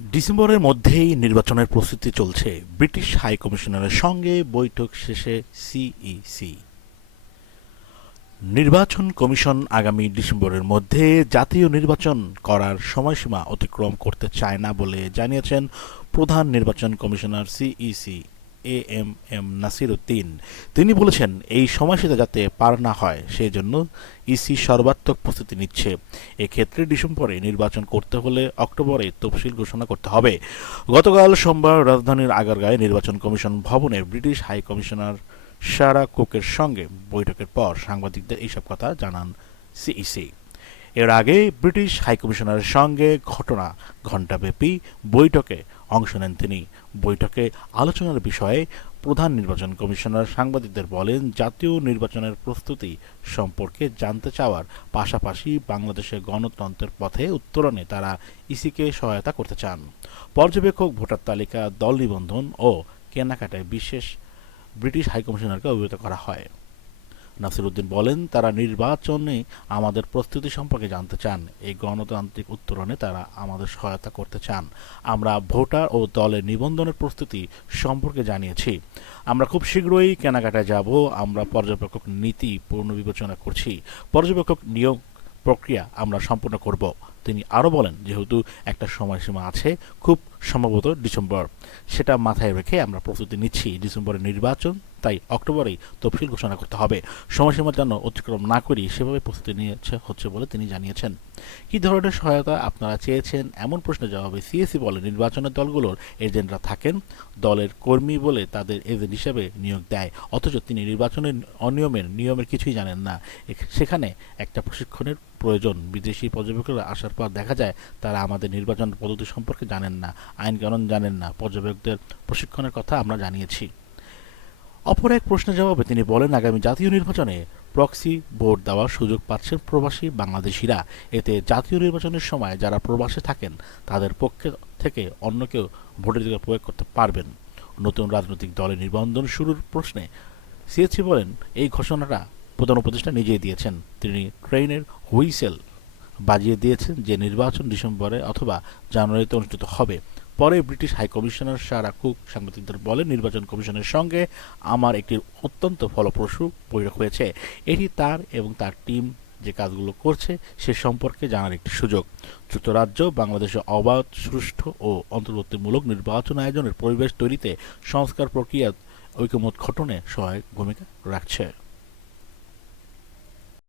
ডিসেম্বরের মধ্যেই নির্বাচনের প্রস্তুতি চলছে ব্রিটিশ হাই কমিশনারের সঙ্গে বৈঠক শেষে সিইসি নির্বাচন কমিশন আগামী ডিসেম্বরের মধ্যে জাতীয় নির্বাচন করার সময়সীমা অতিক্রম করতে চায় না বলে জানিয়েছেন প্রধান নির্বাচন commissioner CEC A M M Nasir Uddin তিনি বলেছেন, এই সময়সীমা যাতে পার না হয় সেই জন্য ইসি সর্বাত্মক প্রস্তুতি নিচ্ছে। এক্ষেত্রে ডিসেম্বরে নির্বাচন করতে হলে অক্টোবরে তফসিল ঘোষণা করতে হবে। গতকাল সোমবার রাজধানীর আগারগাঁয়ে নির্বাচন কমিশন ভবনে ব্রিটিশ হাই কমিশনার সারা কুকের সঙ্গে বৈঠকের পর সাংবাদিকদের এইসব কথা জানান সিইসি। এর আগে ব্রিটিশ হাইকমিশনারের সঙ্গে ঘটনা ঘণ্টাব্যাপী বৈঠকে অংশ নেন তিনি। বৈঠকে আলোচনার বিষয়ে প্রধান নির্বাচন কমিশনার সাংবাদিকদের বলেন, জাতীয় নির্বাচনের প্রস্তুতি সম্পর্কে জানতে চাওয়ার পাশাপাশি বাংলাদেশের গণতন্ত্রের পথে উত্তরণে তারা ইসিকে সহায়তা করতে চান। পর্যবেক্ষক, ভোটার তালিকা, দল নিবন্ধন ও কেনাকাটায় বিশেষ ব্রিটিশ হাইকমিশনারকে অবহিত করা হয়। নাসিরুদ্দিন বলেন, তারা নির্বাচনে আমাদের প্রস্তুতি সম্পর্কে জানতে চান। এই গণতান্ত্রিক উত্তরণে তারা আমাদের সহায়তা করতে চান। আমরা ভোটার ও দলের নিবন্ধনের প্রস্তুতি সম্পর্কে জানিয়েছি। আমরা খুব শীঘ্রই কেনাকাটায় যাব। আমরা পর্যবেক্ষক নীতি পুনর্বিবেচনা করছি। পর্যবেক্ষক নিয়োগ প্রক্রিয়া আমরা সম্পূর্ণ করব। তিনি আরও বলেন, যেহেতু একটা সময়সীমা আছে, খুব সম্ভবত ডিসেম্বর। সেটা মাথায় রেখে আমরা প্রস্তুতি নিচ্ছি। ডিসেম্বরের নির্বাচন তাই অক্টোবরেই তফসিল ঘোষণা করতে হবে। সময়সীমা যেন অতিক্রম না করি সেভাবে প্রস্তুতি নিয়েছে হচ্ছে বলে তিনি জানিয়েছেন। কী ধরনের সহায়তা আপনারা চেয়েছেন? এমন প্রশ্নের জবাবে সিএসি বলে নির্বাচনের দলগুলোর এজেন্টরা থাকেন। দলের কর্মী বলে তাদের এজেন্ট হিসেবে নিয়োগ দেয়। অথচ তিনি নির্বাচনের অনিয়মের, নিয়মের কিছুই জানেন না। সেখানে একটা প্রশিক্ষণের প্রয়োজন। বিদেশি পর্যবেক্ষকরা আসার পর দেখা যায় তারা আমাদের নির্বাচন পদ্ধতি সম্পর্কে জানেন না, আইন কানুন জানেন না। পর্যবেক্ষকদের প্রশিক্ষণের কথা আমরা জানিয়েছি। অপর এক প্রশ্নের জবাবে তিনি বলেন, আগামী জাতীয় নির্বাচনে প্রক্সি ভোট দেওয়ার সুযোগ পাচ্ছেন প্রবাসী বাংলাদেশিরা। এতে জাতীয় নির্বাচনের সময় যারা প্রবাসে থাকেন, তাদের পক্ষে থেকে অন্য কেউ ভোটাধিকার প্রয়োগ করতে পারবেন। নতুন রাজনৈতিক দলের নিবন্ধন শুরুর প্রশ্নে সিএসসি বলেন, এই ঘোষণাটা প্রধান উপদেষ্টা নিজেই দিয়েছেন। তিনি ট্রেনের হুইসেল বাজিয়ে দিয়েছেন যে নির্বাচন ডিসেম্বরে অথবা জানুয়ারিতে অনুষ্ঠিত হবে। পরে British high commissioner Sarah Cook সাংবাদিকদের বলেন, নির্বাচন কমিশনের সঙ্গে আমার একটি অত্যন্ত ফলপ্রসূ বৈঠক হয়েছে। এটি তার এবং তার টিম যে কাজগুলো করছে, সে সম্পর্কে জানার একটি সুযোগ। যুক্তরাজ্য, বাংলাদেশে অবাধ, সুষ্ঠু ও অন্তর্বর্তীমূলক নির্বাচন আয়োজনের পরিবেশ তৈরিতে সংস্কার প্রক্রিয়া ঐকমত গঠনে সহায়ক ভূমিকা রাখছে।